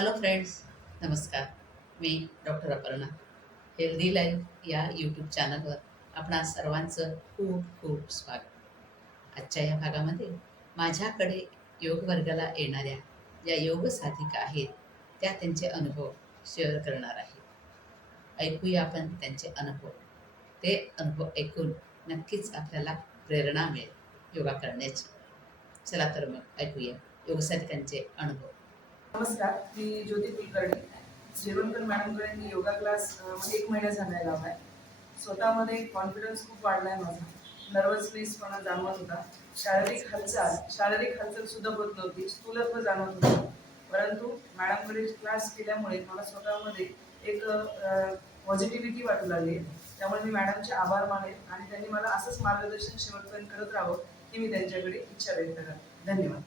Hello friends नमस्कार. मी doctor Aparna. Healthy life या यूट्यूब चॅनलवर आपणा सर्वांचं खूप खूप स्वागत. आजच्या या भागामध्ये माझ्याकडे योग वर्गाला येणाऱ्या ज्या योग साधिका आहेत त्या त्यांचे अनुभव शेअर करणार आहेत ऐकूया आपण त्यांचे अनुभव. ते अनुभव ऐकून नक्कीच आपल्याला प्रेरणा मिळेल योगा करण्याची. चला तर मग ऐकूया योगसाधिकांचे अनुभव. नमस्कार मी ज्योती कुलकर्णी. जेवणकर मॅडमकडे मी योगा क्लास एक महिना झालाय लावलाय. स्वतःमध्ये कॉन्फिडन्स खूप वाढलाय माझा. नर्वसनेसपणा जाणवत होता. शारीरिक हालचाल शारीरिक हालचाल सुद्धा होत नव्हती स्थूलत्व जाणवत होतं. परंतु मॅडमकडे क्लास केल्यामुळे मला स्वतःमध्ये एक पॉझिटिव्हिटी वाटू लागली. त्यामुळे मी मॅडमचे आभार मानेन आणि त्यांनी मला असंच मार्गदर्शन शेवटपर्यंत करत राहावं ही मी त्यांच्याकडे इच्छा व्यक्त करते. धन्यवाद.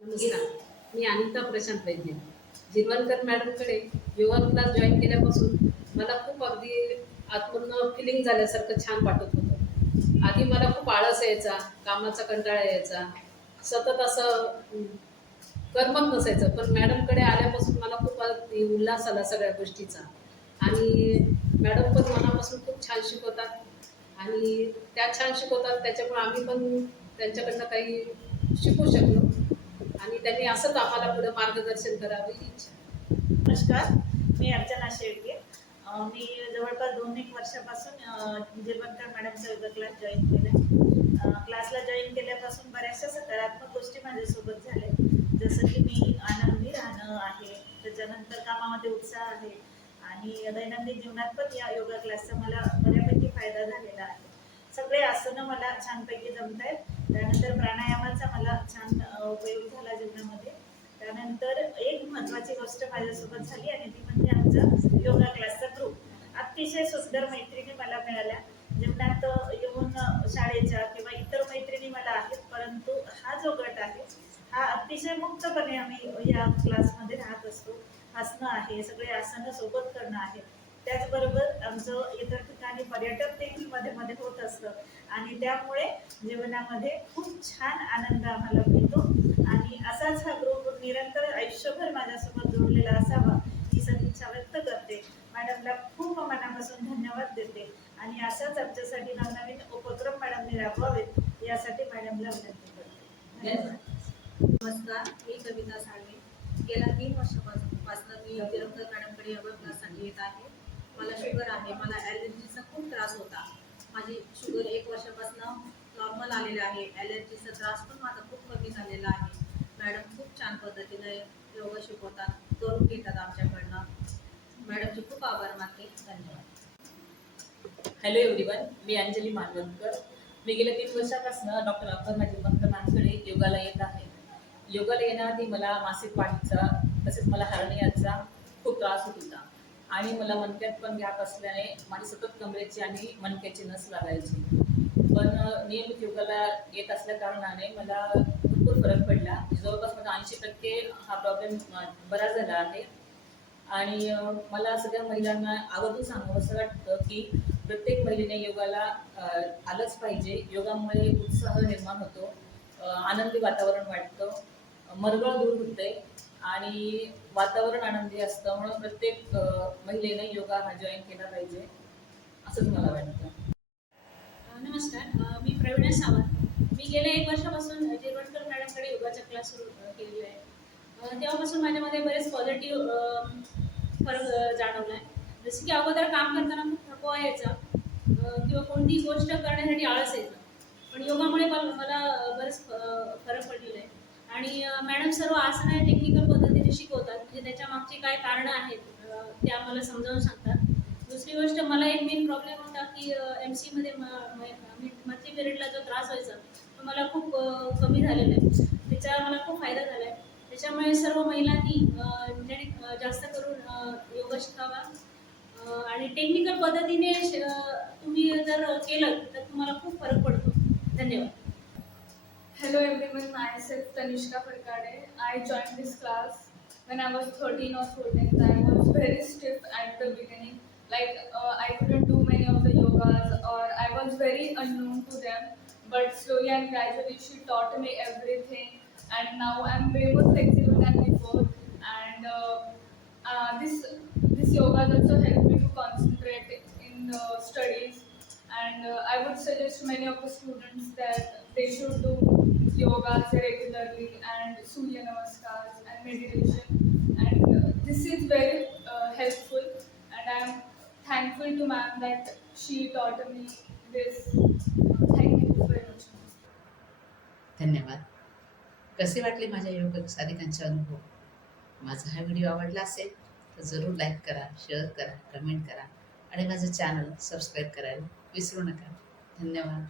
नमस्कार. मी अनिता प्रशांत वैद्य. जीवनकर मॅडमकडे योगा क्लास जॉईन केल्यापासून मला खूप अगदी आतमधनं फिलिंग झाल्यासारखं छान वाटत होतं. आधी मला खूप आळस यायचा कामाचा कंटाळा यायचा सतत असं करमत नसायचं पण मॅडमकडे आल्यापासून मला खूप उल्हास आला सगळ्या गोष्टीचा. आणि मॅडम पण मनापासून खूप छान शिकवतात. आणि त्या छान शिकवतात त्याच्यामुळे आम्ही पण त्यांच्याकडनं काही शिकू शकलो. आणि त्यांनी असंच आम्हाला पुढे मार्गदर्शन करावे ही इच्छा नमस्कार मी अर्चना शेळके. मी जवळपास दोन एक वर्षापासून जिरवणकर मॅडमचा योगा क्लास जॉईन केला क्लासला जॉईन केल्यापासून बऱ्याचशा सकारात्मक गोष्टी माझ्यासोबत झाल्या. जसं की मी आनंदी राहणं आहे त्याच्यानंतर कामामध्ये उत्साह आहे आणि दैनंदिन जीवनात पण या योगा क्लासचा मला बऱ्यापैकी फायदा झालेला आहे. सगळे आसनं मला छानपैकी जमत आहेत त्यानंतर प्राणायामाचा मला छान उपयोग झाला जीवनामध्ये त्यानंतर एक महत्वाची गोष्ट माझ्यासोबत झाली आणि ती म्हणजे आमचा योगा क्लासचा ग्रुप अतिशय सुंदर मैत्रिणी मला मिळाल्या. जीवनात येऊन शाळेच्या किंवा इतर मैत्रिणी मला आहेत परंतु हा जो गट आहे हा अतिशय मुक्तपणे आम्ही या क्लासमध्ये राहत असतो. हसणं आहे सगळे आसनं सोबत करणं आहे. त्याचबरोबर आमचं इतर ठिकाणी पर्यटन देखील मध्ये मध्ये होत असतं. आणि त्यामुळे जीवनामध्ये खूप छान आनंद आम्हाला मिळतो. असाच हा ग्रुप निरंतर आयुष्यभर माझ्यासोबत जोडलेला असावा ही सदिच्छा व्यक्त करते. मॅडमला खूप मनापासून धन्यवाद देते. आणि असाच आमच्यासाठी नवनवीन उपक्रम मॅडमने राबवावेत यासाठी मॅडमला विनंती करते. धन्यवाद. नमस्कार मी कविता साळवे. गेल्या तीन वर्षापासून मी तिरंकर मॅडमकडे योगा क्लाससाठी येत आहे. मला शुगर आहे मला ॲलर्जीचा खूप त्रास होता. माझी शुगर एक वर्षापासून नॉर्मल आलेलं आहे. ॲलर्जीचा त्रास पण माझा खूप कमी झालेला आहे. मॅडम खूप छान पद्धतीने योगा शिकवतात करून घेतात आमच्याकडनं. मॅडमचे खूप आभार मानते. धन्यवाद. हॅलो एव्हरीवन मी अंजली मानवणकर मी गेल्या तीन वर्षापासून डॉक्टर अपर्णा जिवंत मॅमकडे योगाला येत आहे. योगाला येण्याआधी मला मासिक पाठीचा तसेच मला हरणियाचा खूप त्रास होत होता. आणि मला मनक्यात पण गॅप असल्याने माझी सतत कमरेची आणि मनक्याची नस लागायची. पण नियमित योगाला येत असल्या कारणाने मला भरपूर फरक पडला. जवळपास माझा ऐंशी टक्के हा प्रॉब्लेम बरा झाला आहे. आणि मला सगळ्या महिलांना आवर्जून सांगावं असं वाटतं की प्रत्येक महिलेने योगाला आलंच पाहिजे. योगामुळे उत्साह निर्माण होतो आनंदी वातावरण वाटतं मरगळ दूर होते आणि वातावरण आनंदी असतं. म्हणून प्रत्येक महिलेने योगा हा जॉईन केला पाहिजे. असंच मला वाटतं. नमस्कार. मी प्रवीणा सावंत. मी गेल्या एक वर्षापासून जिरवणकर मॅडमकडे योगाचा क्लास सुरू केलेला आहे. तेव्हापासून माझ्यामध्ये बरेच पॉझिटिव्ह फरक जाणवला आहे जसं की अगोदर काम करताना खूप थकवा यायचा किंवा कोणतीही गोष्ट करण्यासाठी आळस यायचा. पण योगामुळे मला बरेच फरक पडलेला आहे. आणि मॅडम सर्व आसनं टेक्निकल पद्धतीने शिकवतात म्हणजे त्याच्या मागची काय कारणं आहेत ते आम्हाला समजावून सांगतात. दुसरी गोष्ट मला एक मेन प्रॉब्लेम होता की एम सीमध्ये मच्छी पिरियडला जो त्रास व्हायचा मला खूप कमी झालेलं आहे. त्याचा मला खूप फायदा झाला आहे. त्याच्यामुळे सर्व महिलांनी जास्त करून योगा शिकावा. आणि टेक्निकल पद्धतीने तुम्ही जर केलं तर तुम्हाला खूप फरक पडतो. धन्यवाद. Hello everyone myself Tanishka Phadkade I join this class when I was thirteen or fourteen I was very stiff at the beginning like I couldn't do many of the yogas or I was very unknown to them But slowly and gradually she taught me everything and now I'm way more flexible than before and uh, uh, this this yoga also helped me to concentrate in the studies. And uh, I would suggest many of the students that they should do yoga regularly and Surya and meditation. And uh, this is very uh, helpful, and I am thankful to ma'am that she taught me this. धन्यवाद. कसे वाटले माझ्या योग साधिकांचे अनुभव? माझा हा video आवडला असेल तर जरूर लाईक करा शेअर करा कमेंट करा आणि माझं चॅनल सबस्क्राईब करायला विसरू नका. धन्यवाद.